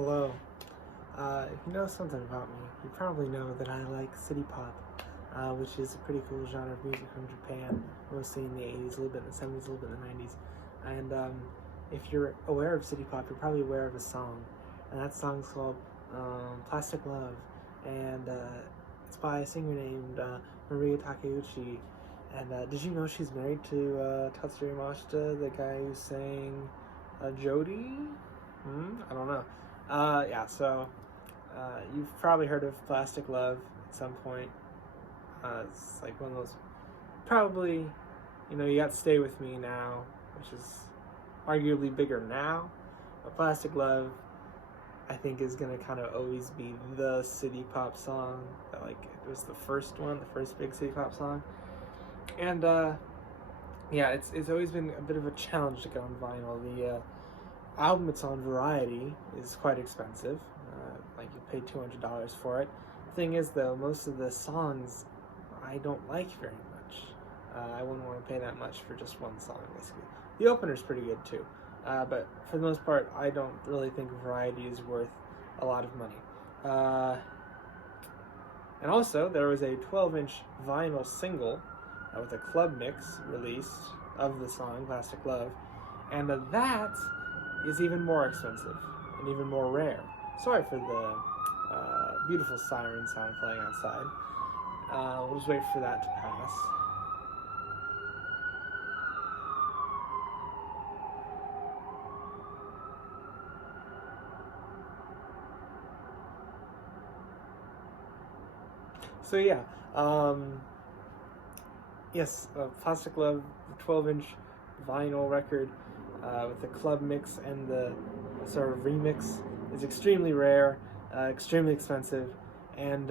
Hello. If you know something about me, you probably know that I like city pop, which is a pretty cool genre of music from Japan, mostly in the 80s, a little bit in the 70s, a little bit in the 90s. And if you're aware of city pop, you're probably aware of a song, and that song's called Plastic Love, and it's by a singer named Mariya Takeuchi. And did you know she's married to Tatsuri Mashita, the guy who sang Jody? I don't know. You've probably heard of Plastic Love at some point. It's like one of those, probably, you got Stay With Me Now, which is arguably bigger now. But Plastic Love, I think, is going to kind of always be the city pop song. That, it was the first big city pop song. And, it's always been a bit of a challenge to get on vinyl. The album it's on, Variety, is quite expensive. You pay $200 for it. The thing is, though, most of the songs I don't like very much. I wouldn't want to pay that much for just one song, basically. The opener's pretty good, too. But for the most part, I don't really think Variety is worth a lot of money. And also, there was a 12-inch vinyl single with a club mix released of the song, Plastic Love. And that is even more expensive and even more rare. Sorry for the beautiful siren sound playing outside. We'll just wait for that to pass. So yeah, Plastic Love, 12-inch vinyl record with the club mix and the sort of remix is extremely rare, extremely expensive, and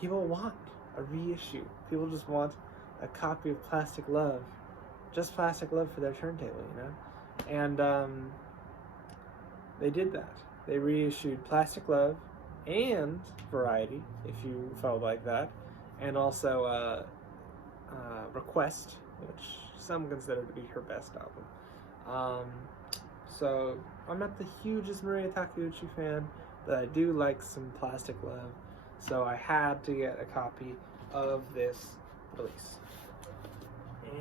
people want a reissue. People just want a copy of Plastic Love, just Plastic Love for their turntable, And they did that. They reissued Plastic Love and Variety, if you felt like that, and also Request, which some consider to be her best album. So I'm not the hugest Mariya Takeuchi fan, but I do like some Plastic Love, so I had to get a copy of this release.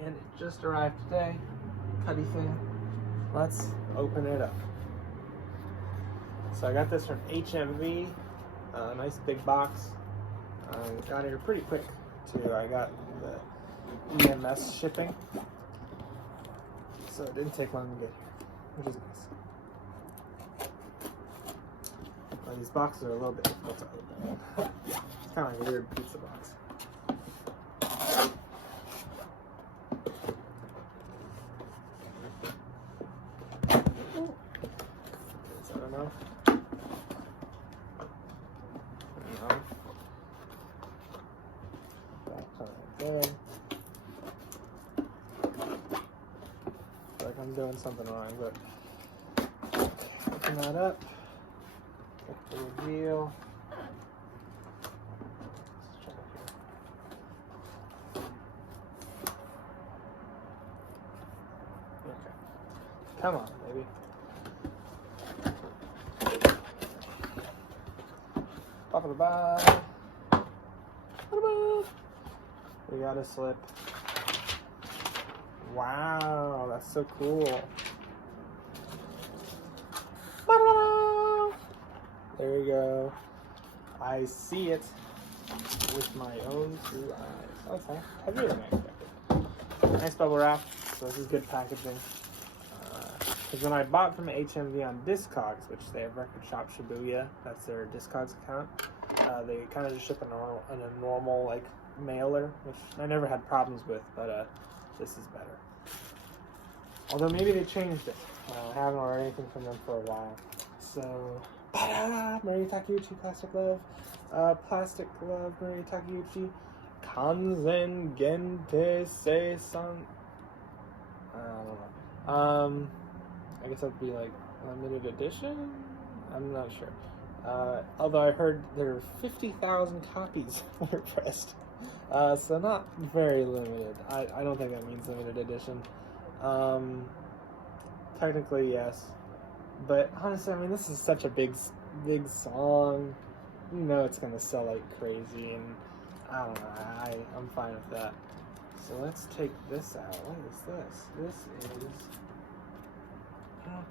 And it just arrived today. Cuddy thing. Let's open it up. So I got this from HMV, nice big box. Got here pretty quick too. I got the EMS shipping, so it didn't take long to get here, which is nice. Well, these boxes are a little bit difficult to open. It's kind of like a weird pizza box. Is that enough? No. That's kind of good. I'm doing something wrong, but open that up. Get the reveal. Let's try it here. Okay. Come on, baby. Ba-ba-ba. Ba-ba-ba. We got a slip. Wow, that's so cool. Ta-da! There you go. I see it with my own two eyes. Okay, heavier than I expected. Nice bubble wrap, so this is good packaging. Because when I bought from HMV on Discogs, which they have Record Shop Shibuya, that's their Discogs account, they kind of just ship in a normal mailer, which I never had problems with, but this is better. Although maybe they changed it. I haven't ordered anything from them for a while. So, Mariya Takeuchi, Plastic Love. Plastic Love, Mariya Takeuchi. Kanzen Gente Sei-san. I don't know. I guess that would be limited edition? I'm not sure. Although I heard there are 50,000 copies were pressed. So not very limited. I don't think that means limited edition. Technically, yes. But honestly, I mean, this is such a big song. You know it's gonna sell like crazy, and I don't know. I'm fine with that. So let's take this out. What is this? This is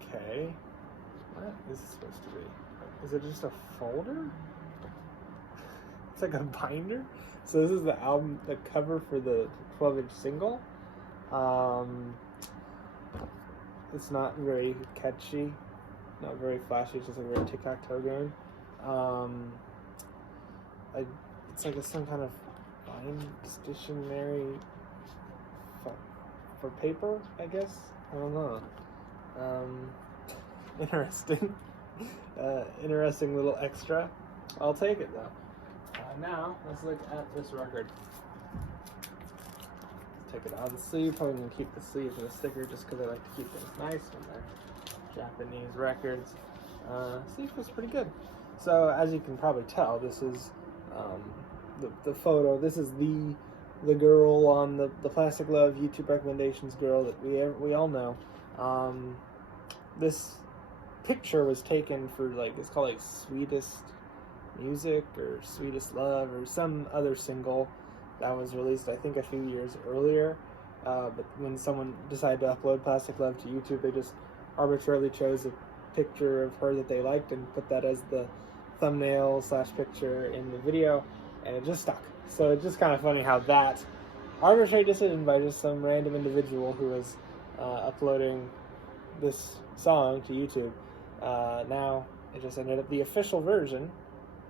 okay. What is this supposed to be? Is it just a folder? It's like a binder. So this is the album, the cover for the 12-inch single. It's not very catchy, not very flashy. It's just like a very tic-tac-toe game. It's like some kind of bind stationery for paper, I guess. I don't know. Interesting. Interesting little extra. I'll take it though. Now let's look at this record. Take it out of the sleeve. Probably gonna keep the sleeves and the sticker just because I like to keep things nice when they're Japanese records. Sleeve was pretty good. So as you can probably tell, this is the photo. This is the girl on the Plastic Love YouTube recommendations girl that we all know. This picture was taken for it's called like Sweetest Music or Sweetest Love or some other single that was released I think a few years earlier. But when someone decided to upload Plastic Love to YouTube, they just arbitrarily chose a picture of her that they liked and put that as the thumbnail / picture in the video, and it just stuck. So it's just kind of funny how that arbitrary decision by just some random individual who was uploading this song to YouTube, now it just ended up the official version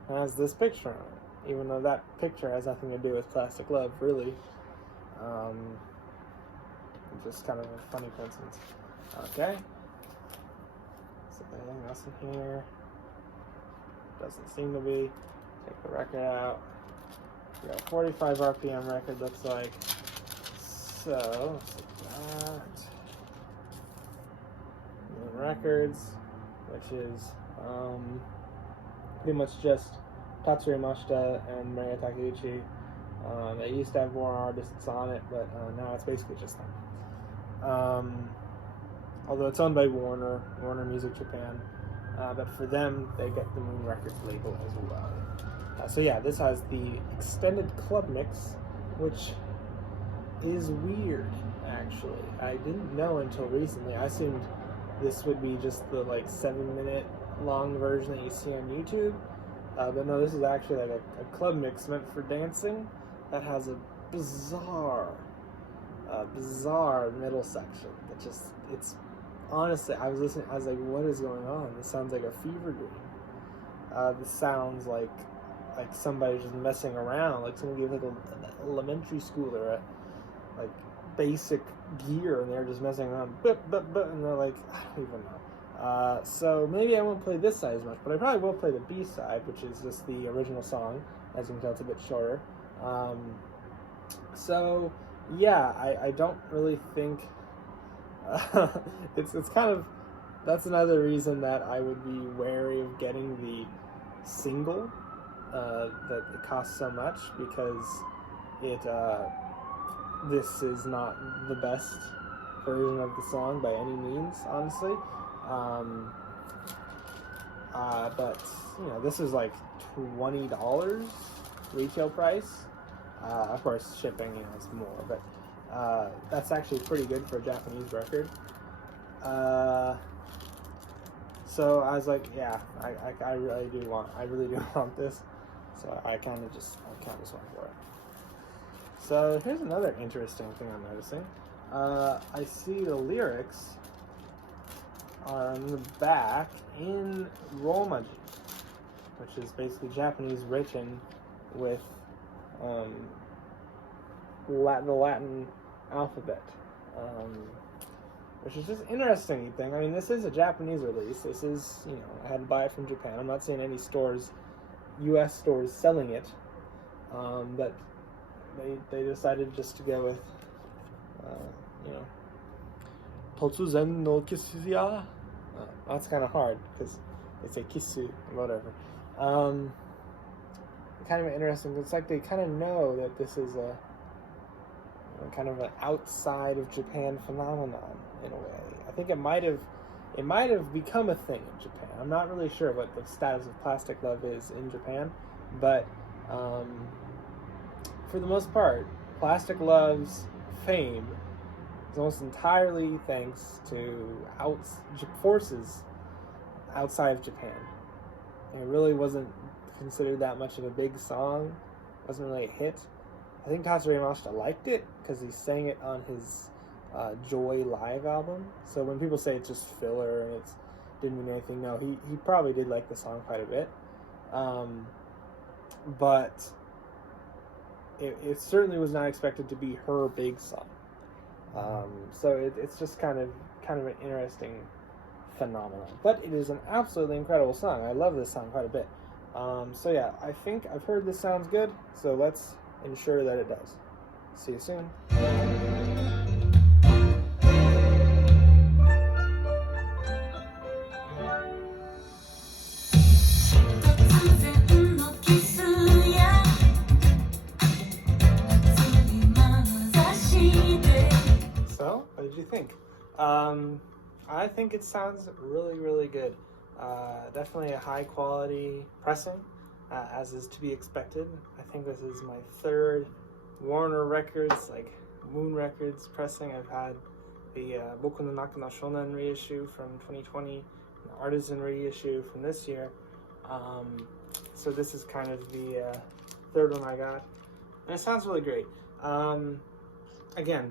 has this picture on it, even though that picture has nothing to do with Plastic Love, really. Just kind of a funny coincidence. Okay. Is there anything else in here? Doesn't seem to be. Take the record out. We got a 45 RPM record, looks like. So, let's take that. Moon Records, which is pretty much just Tatsuri Mashita and Mariya Takeuchi. They used to have more artists on it, but now it's basically just them. Although it's owned by Warner Music Japan, but for them, they get the Moon Records label as well. So yeah, this has the extended club mix, which is weird, actually. I didn't know until recently. I assumed this would be just the 7-minute long version that you see on YouTube. But no, this is actually like a club mix meant for dancing that has a bizarre middle section that it's honestly, I was listening, I was like, what is going on? This sounds like a fever dream. This sounds like somebody just messing around, like someone gave an elementary schooler basic gear and they're just messing around, and they're like, I don't even know. So maybe I won't play this side as much, but I probably will play the B side, which is just the original song. As you can tell, it's a bit shorter. So yeah, I don't really think it's kind of, that's another reason that I would be wary of getting the single, that it costs so much, because this is not the best version of the song by any means, honestly. But this is like $20 retail price. Of course, shipping is more, but that's actually pretty good for a Japanese record. So I was like, yeah, I really do want this. So I kind of just went for it. So here's another interesting thing I'm noticing. I see the lyrics on the back in Romaji, which is basically Japanese written with the Latin alphabet, which is just interesting thing. I mean, this is a Japanese release. This is, I had to buy it from Japan. I'm not seeing any stores, U.S. stores selling it, but they decided just to go with, Totsuzen no Kisu ya. That's kind of hard because they say kisu, whatever. Kind of interesting. It's like they kind of know that this is a kind of an outside of Japan phenomenon in a way. I think it might have it might have become a thing in Japan. I'm not really sure what the status of Plastic Love is in Japan, but for the most part, Plastic Love's fame is almost entirely thanks to forces outside of Japan. It really wasn't considered that much of a big song. It wasn't really a hit. I think Katsura Yamashita liked it because he sang it on his Joy live album. So when people say it's just filler and it didn't mean anything, no, he probably did like the song quite a bit. But it certainly was not expected to be her big song. So it's just kind of an interesting phenomenon. But it is an absolutely incredible song. I love this song quite a bit. So yeah, I think I've heard this sounds good, so let's ensure that it does. See you soon. So, what did you think? I think it sounds really, really good. Definitely a high quality pressing, as is to be expected. I think this is my third Warner Records, like Moon Records pressing. I've had the Boku no Naka no Shonen reissue from 2020, an Artisan reissue from this year. So this is kind of the third one I got, and it sounds really great. Again,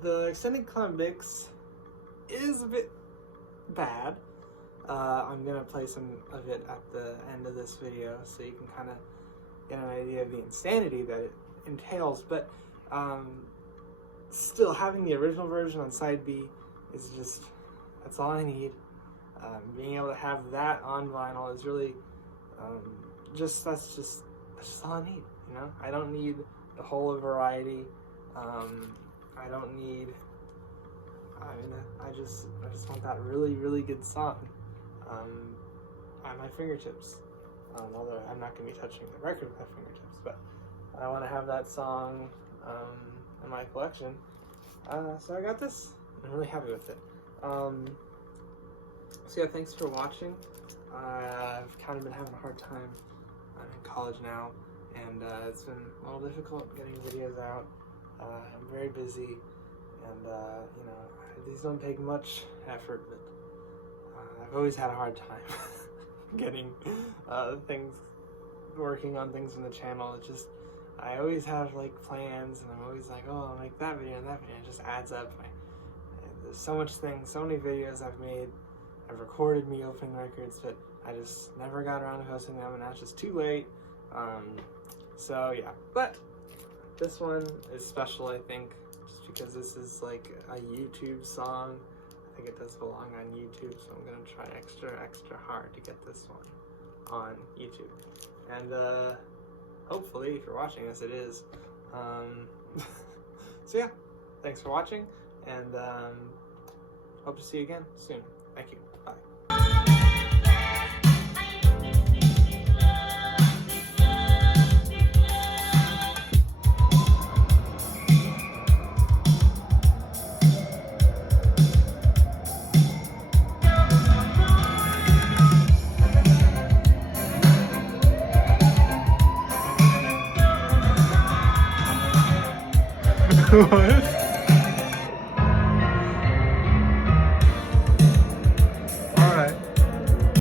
the extended club mix is a bit bad. I'm gonna play some of it at the end of this video so you can kind of get an idea of the insanity that it entails, but still having the original version on side B is just, that's all I need. Being able to have that on vinyl is really that's just all I need, you know? I don't need the whole variety. I don't need, I just want that really, really good song at my fingertips. Although I'm not going to be touching the record with my fingertips, but I want to have that song in my collection. So I got this. I'm really happy with it. So yeah, thanks for watching. I've kind of been having a hard time. I'm in college now, and it's been a little difficult getting videos out. I'm very busy, and you know, these don't take much effort, but I've always had a hard time getting working on things in the channel. It's just, I always have like plans, and I'm always like, oh, I'll make that video and that video. It just adds up. There's so many videos I've made. I've recorded me opening records, but I just never got around to posting them, and now it's just too late. So yeah, but this one is special, I think, just because this is like a YouTube song. I think it does belong on YouTube, so I'm gonna try extra hard to get this one on YouTube. And hopefully, if you're watching this, it is. So yeah, thanks for watching, and hope to see you again soon. Thank you. Bye. What?